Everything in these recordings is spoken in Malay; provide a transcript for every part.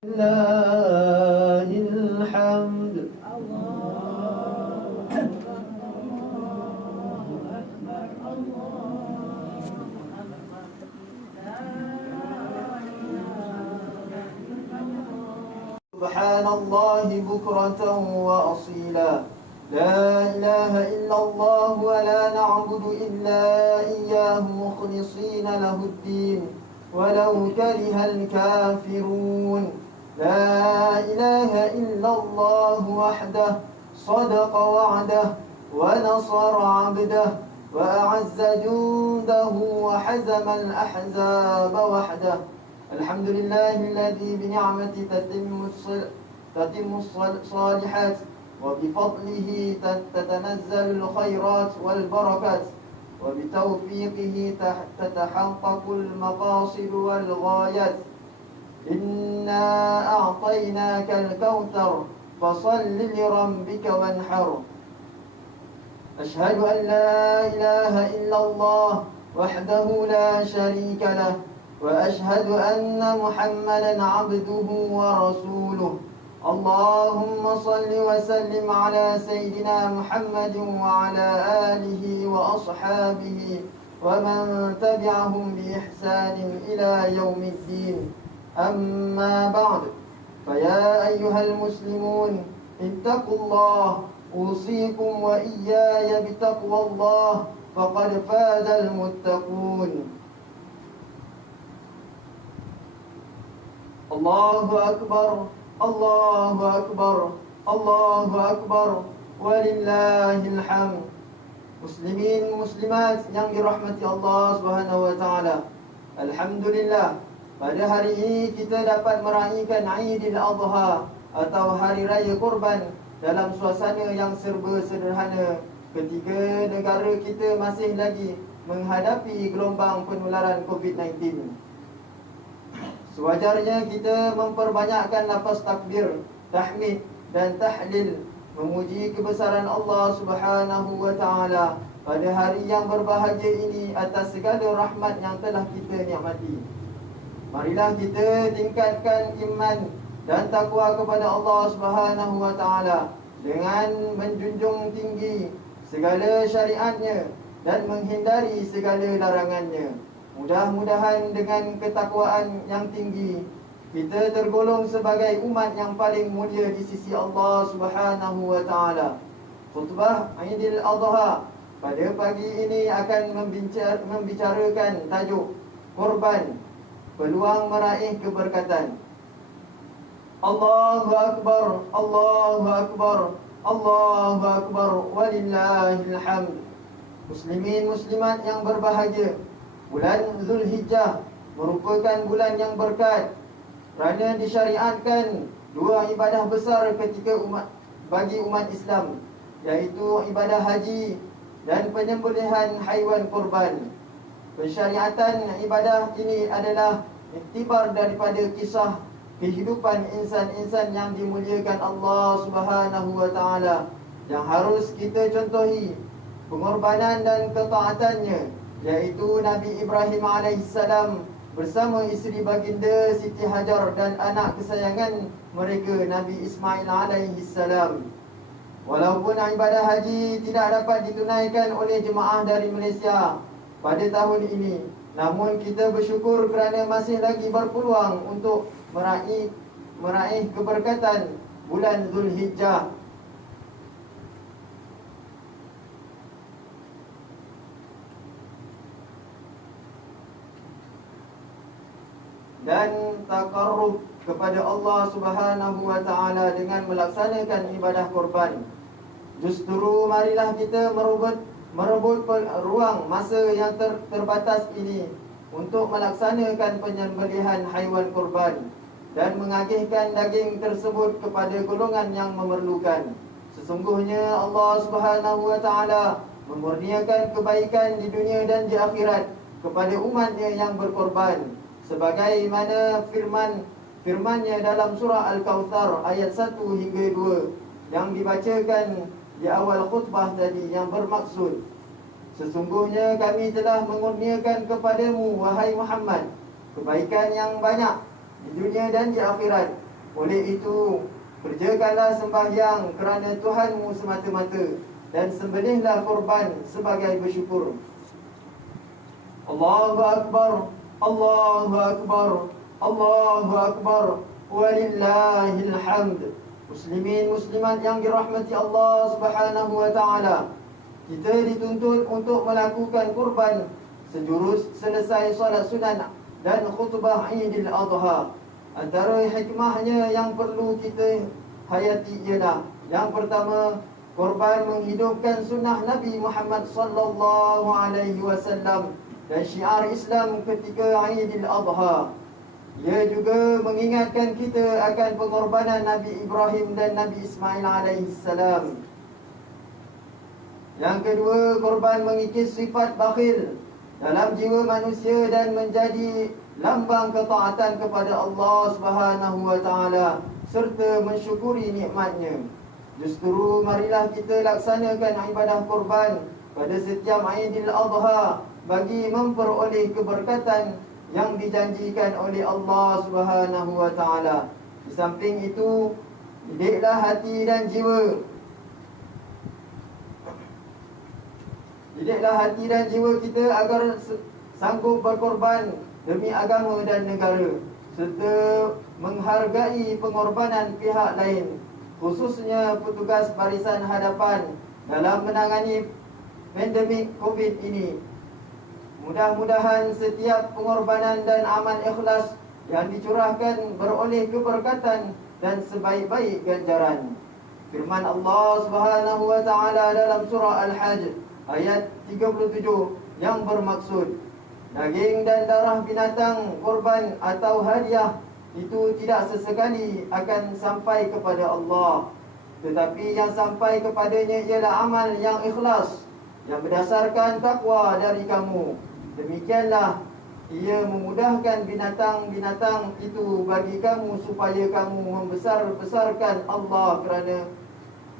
لله الحمد. سبحان الله بكرة وأصيلا. لا إله إلا الله ولا نعبد إلا إياه مخلصين له الدين ولو كره الكافرون. لا إله إلا الله وحده صدق وعده ونصر عبده وأعز جنده وحزم الأحزاب وحده. الحمد لله الذي بنعمته تتم الصالحات وبفضله تتنزل الخيرات والبركات وبتوفيقه تتحقق المقاصد والغايات. إنا أعطيناك الكوثر فصل لربك وانحر. أشهد أن لا إله إلا الله وحده لا شريك له وأشهد أن محمدا عبده ورسوله. اللهم صل وسلم على سيدنا محمد وعلى آله وأصحابه ومن تبعهم بإحسان إلى يوم الدين. أما بعد، فيا أيها المسلمون اتقوا الله، أوصيكم وإياي بتقوى الله فقد فاز المتقون. الله أكبر الله أكبر الله أكبر walillahil hamd. Muslimin muslimat yang dirahmati Allah Subhanahu wa taala. Alhamdulillah, pada hari ini kita dapat meraihkan Aidil Adha atau hari raya kurban dalam suasana yang serba sederhana ketika negara kita masih lagi menghadapi gelombang penularan COVID-19. Sewajarnya kita memperbanyakkan lafaz takbir, tahmid dan tahlil memuji kebesaran Allah Subhanahu wa taala pada hari yang berbahagia ini atas segala rahmat yang telah kita nikmati. Marilah kita tingkatkan iman dan takwa kepada Allah Subhanahu wa taala dengan menjunjung tinggi segala syariatnya dan menghindari segala larangannya. Mudah-mudahan dengan ketakwaan yang tinggi kita tergolong sebagai umat yang paling mulia di sisi Allah Subhanahu wa taala. Khutbah Aidil Adha pada pagi ini akan membicarakan tajuk korban, peluang meraih keberkatan. Allahu Akbar, Allahu Akbar, Allahu Akbar walillahil hamd. Muslimin muslimat yang berbahagia, bulan Zulhijjah merupakan bulan yang berkat kerana disyariatkan dua ibadah besar bagi umat Islam, iaitu ibadah haji dan penyembelihan haiwan kurban. Pensyariatan ibadah ini adalah iktibar daripada kisah kehidupan insan-insan yang dimuliakan Allah Subhanahu wa taala yang harus kita contohi pengorbanan dan ketaatannya, iaitu Nabi Ibrahim alaihissalam bersama isteri baginda Siti Hajar dan anak kesayangan mereka Nabi Ismail alaihissalam. Walaupun ibadah haji tidak dapat ditunaikan oleh jemaah dari Malaysia pada tahun ini, namun kita bersyukur kerana masih lagi berpeluang untuk meraih keberkatan bulan Zulhijjah. Dan taqarrub kepada Allah Subhanahu wa taala dengan melaksanakan ibadah kurban. Justru marilah kita merebut ruang masa yang terbatas ini untuk melaksanakan penyembelihan haiwan kurban dan mengagihkan daging tersebut kepada golongan yang memerlukan. Sesungguhnya Allah Subhanahu wa taala memurniakan kebaikan di dunia dan di akhirat kepada umatnya yang berkorban, sebagaimana firman-Nya dalam surah Al-Kautsar ayat 1 hingga 2 yang dibacakan di awal khutbah tadi, yang bermaksud, sesungguhnya kami telah mengurniakan kepadamu wahai Muhammad kebaikan yang banyak di dunia dan di akhirat, Oleh itu, kerjakanlah sembahyang kerana Tuhanmu semata-mata, dan sembelihlah korban sebagai bersyukur. Allahu Akbar, Allahu Akbar, Allahu Akbar, walillahil hamd. Muslimin muslimat yang dirahmati Allah Subhanahu wa taala, kita dituntut untuk melakukan kurban sejurus selesai solat sunat dan khutbah Idul Adha. Antara hikmahnya yang perlu kita hayati ialah, yang pertama, korban menghidupkan sunnah Nabi Muhammad sallallahu alaihi wasallam dan syiar Islam ketika Idul Adha. Ia juga mengingatkan kita akan pengorbanan Nabi Ibrahim dan Nabi Ismail alaihi salam. Yang kedua, korban mengikis sifat bakhil dalam jiwa manusia dan menjadi lambang ketaatan kepada Allah Subhanahu wa taala serta mensyukuri nikmatnya. Justru marilah kita laksanakan ibadah korban pada setiap Idul Adha bagi memperoleh keberkatan yang dijanjikan oleh Allah Subhanahu wa taala. Di samping itu, didiklah hati dan jiwa. Didiklah hati dan jiwa kita agar sanggup berkorban demi agama dan negara, serta menghargai pengorbanan pihak lain, khususnya petugas barisan hadapan dalam menangani pandemik COVID ini. Mudah-mudahan setiap pengorbanan dan amal ikhlas yang dicurahkan beroleh keberkatan dan sebaik-baik ganjaran. Firman Allah Subhanahu wa taala dalam surah Al-Hajj ayat 37 yang bermaksud, daging dan darah binatang korban atau hadiah itu tidak sesekali akan sampai kepada Allah, tetapi yang sampai kepadanya ialah amal yang ikhlas yang berdasarkan takwa dari kamu. Demikianlah ia memudahkan binatang-binatang itu bagi kamu supaya kamu membesar-besarkan Allah kerana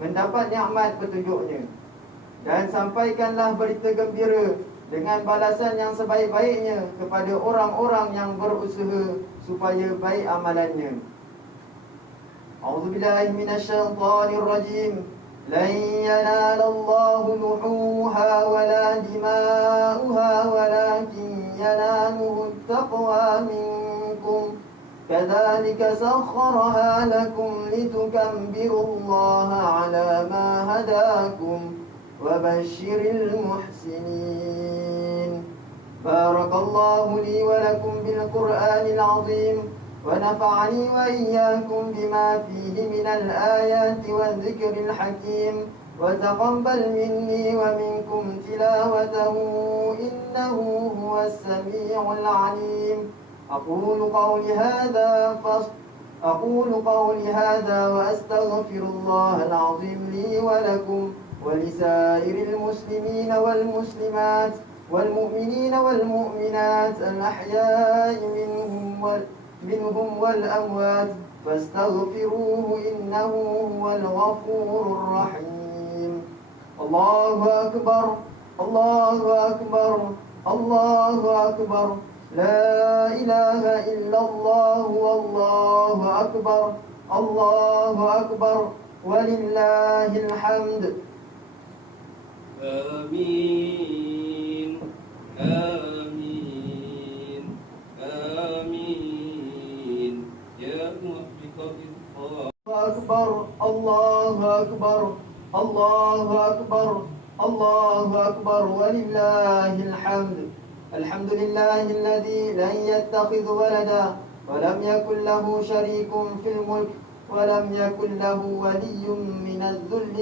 mendapat nikmat petunjuknya. Dan sampaikanlah berita gembira dengan balasan yang sebaik-baiknya kepada orang-orang yang berusaha supaya baik amalannya. A'udzubillahi minasyaitonir rajim. لن ينال الله لحومها ولا دماؤها ولكن يناله التقوى منكم كذلك سخرها لكم لتكبروا الله على ما هداكم وبشر المحسنين. بارك الله لي ولكم بالقرآن العظيم ونفعني وإياكم بما فيه من الآيات والذكر الحكيم وتقبل مني ومنكم تلاوته إنه هو السميع العليم. أقول قولي هذا وأستغفر الله العظيم لي ولكم ولسائر المسلمين والمسلمات والمؤمنين والمؤمنات الأحياء منهم والأموات فاستغفروه إنه هو الغفور الرحيم. الله أكبر، الله أكبر، الله أكبر، لا إله إلا الله والله أكبر، الله أكبر ولله الحمد. آمين آمين آمين يا محبط الله أكبر، الله أكبر، الله أكبر، الله أكبر ولله الحمد. الحمد لله الذي لم يتخذ ولدا ولم يكن له شريك في الملك ولم يكن له ولي من الذل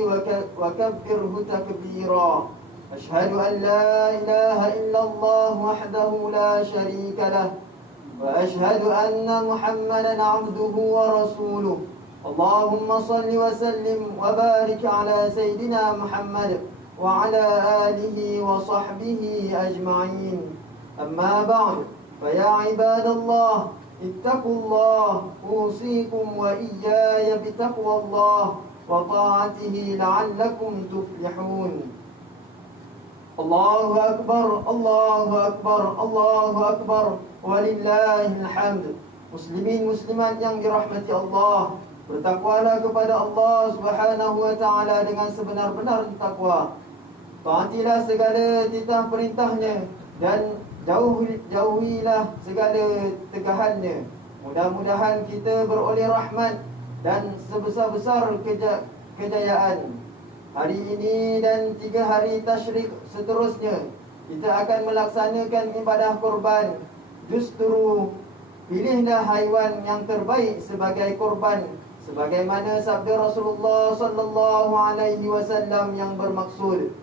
وكبره تكبيرا. أشهد أن لا إله إلا الله وحده لا شريك له وأشهد أن محمدا عبده ورسوله. اللهم صل وسلم وبارك على سيدنا محمد وعلى آله وصحبه أجمعين. أما بعد، فيا عباد الله اتقوا الله، أوصيكم وإياي بتقوى الله وطاعته لعلكم تفلحون. الله أكبر، الله أكبر، الله أكبر ولله الحمد. Muslimin muslimat yang dirahmati Allah, bertakwalah kepada Allah Subhanahu wa taala dengan sebenar-benar takwa. Taatilah segala titah perintahnya dan jauhilah segala tegahannya. Mudah-mudahan kita beroleh rahmat dan sebesar-besar kejayaan. Hari ini dan 3 hari tasyrik seterusnya, kita akan melaksanakan ibadah korban. Justru pilihlah haiwan yang terbaik sebagai korban, sebagaimana sabda Rasulullah sallallahu alaihi wasallam yang bermaksud,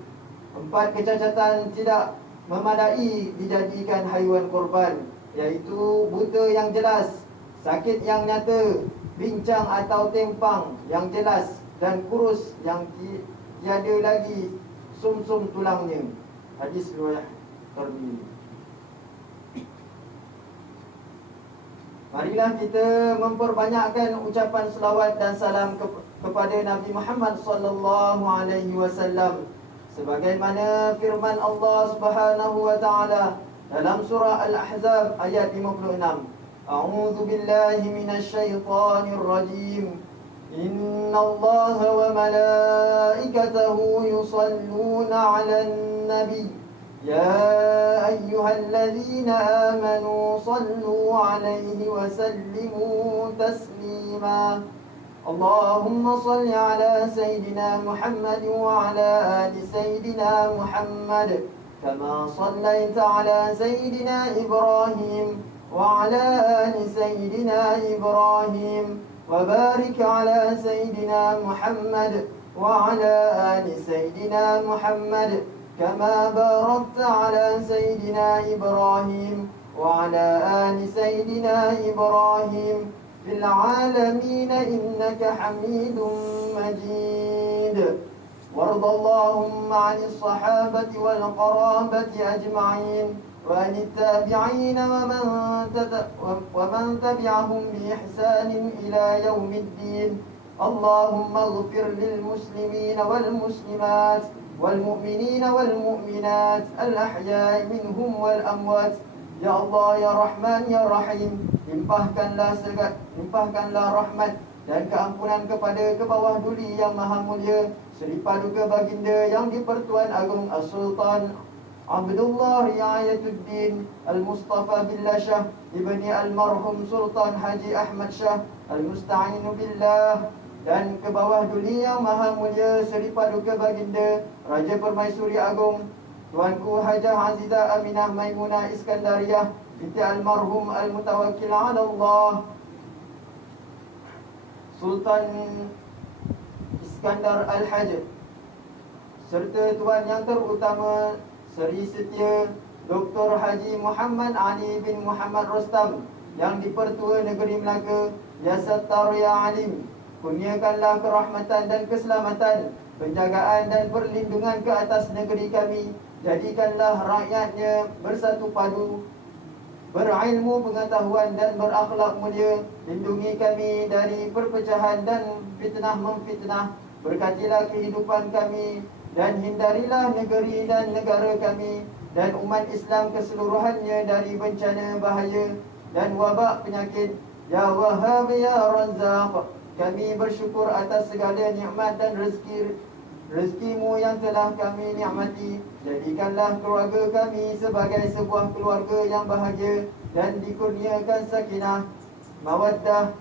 4 kecacatan tidak memadai dijadikan haiwan korban, iaitu buta yang jelas, sakit yang nyata, bincang atau tempang yang jelas, dan kurus yang tiada lagi sumsum tulangnya. Hadis riwayat Tirmizi. Marilah kita memperbanyakkan ucapan selawat dan salam kepada Nabi Muhammad sallallahu alaihi wasallam, sebagaimana firman Allah Subhanahu wa taala dalam surah Al-Ahzab ayat 56. A'udzu billahi minasy syaithanir rajim. Innallaha wa malaikatahu yusalluna 'alan nabiy. Ya ayyuhalladzina amanu sallu 'alaihi wa sallimu taslima. اللهم صل على سيدنا محمد وعلى آل سيدنا محمد كما صليت على سيدنا إبراهيم وعلى آل سيدنا إبراهيم وبارك على سيدنا محمد وعلى آل سيدنا محمد كما باركت على سيدنا إبراهيم وعلى آل سيدنا إبراهيم في العالمين إنك حميد مجيد. وارض اللهم عن الصحابة والقرابة أجمعين وعن التابعين ومن تبعهم بإحسان إلى يوم الدين. اللهم اغفر للمسلمين والمسلمات والمؤمنين والمؤمنات الأحياء منهم والأموات. Ya Allah, Ya Rahman, Ya Rahim, limpahkanlah rahmat dan keampunan kepada kebawah duli yang maha mulia, Seri Paduka Baginda yang di-Pertuan Agong As-Sultan Abdullah Riayatuddin Al-Mustafa Billah Shah ibni Almarhum Sultan Haji Ahmad Shah Al-Musta'inu Billah, dan kebawah duli yang maha mulia Seri Paduka Baginda Raja Permaisuri Agong Tuanku Hajah Azizah Aminah Maimunah Iskandariyah binti Almarhum Al-Mutawakkil ala Allah Sultan Iskandar Al-Hajj, serta Tuan yang terutama Seri Setia Dr. Haji Muhammad Ali bin Muhammad Rostam yang di-Pertua Negeri Melaka. Ya Sattar Ya Alim, kurniakanlah kerahmatan dan keselamatan, penjagaan dan perlindungan ke atas negeri kami. Jadikanlah rakyatnya bersatu padu, berilmu, pengetahuan dan berakhlak mulia. Lindungi kami dari perpecahan dan fitnah memfitnah. Berkatilah kehidupan kami dan hindarilah negeri dan negara kami dan umat Islam keseluruhannya dari bencana, bahaya dan wabak penyakit. Ya Wahhab Ya Razzaq, kami bersyukur atas segala nikmat dan rezekimu yang telah kami nikmati. Jadikanlah keluarga kami sebagai sebuah keluarga yang bahagia dan dikurniakan sakinah, mawaddah,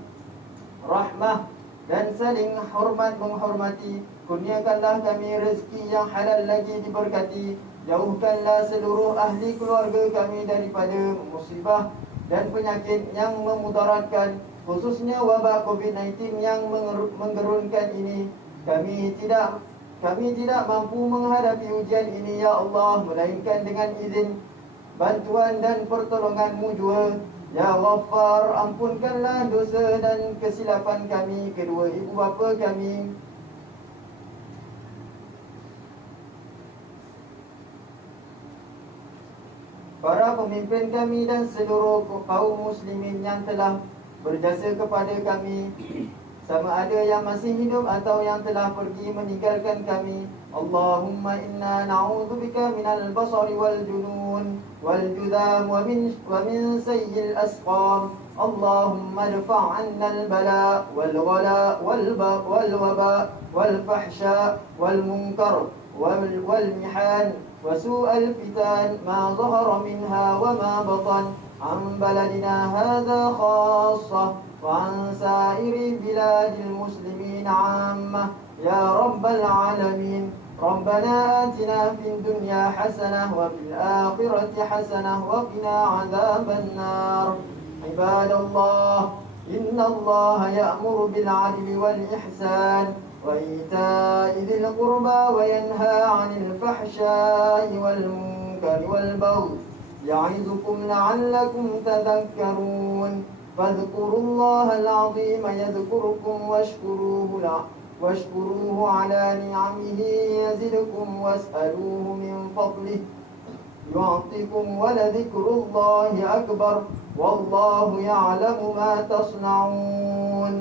rahmah dan saling hormat menghormati. Kurniakanlah kami rezeki yang halal lagi diberkati. Jauhkanlah seluruh ahli keluarga kami daripada musibah dan penyakit yang memudaratkan, khususnya wabak COVID-19 yang menggerunkan ini. Kami tidak mampu menghadapi ujian ini, Ya Allah, melainkan dengan izin, bantuan dan pertolongan-Mu jua. Ya Ghaffar, ampunkanlah dosa dan kesilapan kami, kedua ibu bapa kami, para pemimpin kami dan seluruh kaum muslimin yang telah berjasa kepada kami. sama ada yang masih hidup atau yang telah pergi meninggalkan kami. Allahumma inna na'udzubika minal basari wal junun wal judam wa min sayyi'il asqam. Allahumma irfa' 'anna al-bala wal ghala wal waba wal fahsya wal munkar wal mihan wa su'al fitan ma zahara minha wa ma batan an baladina hadha khassah وعن سائر بلاد المسلمين عامة يا رب العالمين. ربنا آتنا في الدنيا حسنة وفي الآخرة حسنة وقنا عذاب النار. عباد الله، إن الله يأمر بالعدل والإحسان وإيتاء ذي القربى وينهى عن الفحشاء والمنكر والبغي يعظكم لعلكم تذكرون. فاذكروا الله العظيم يذكركم واشكروه على نعمه يزدكم واسألوه من فضله يعطكم ولذكر الله أكبر والله يعلم ما تصنعون.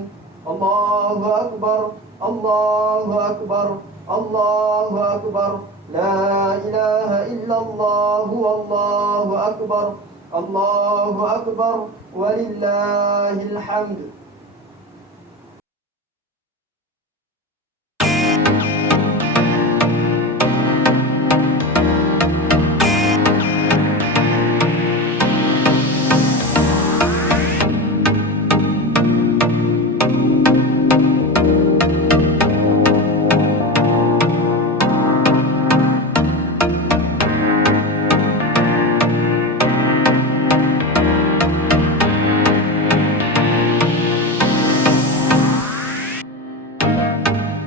الله أكبر الله أكبر الله أكبر لا إله إلا الله والله أكبر الله أكبر ولله الحمد.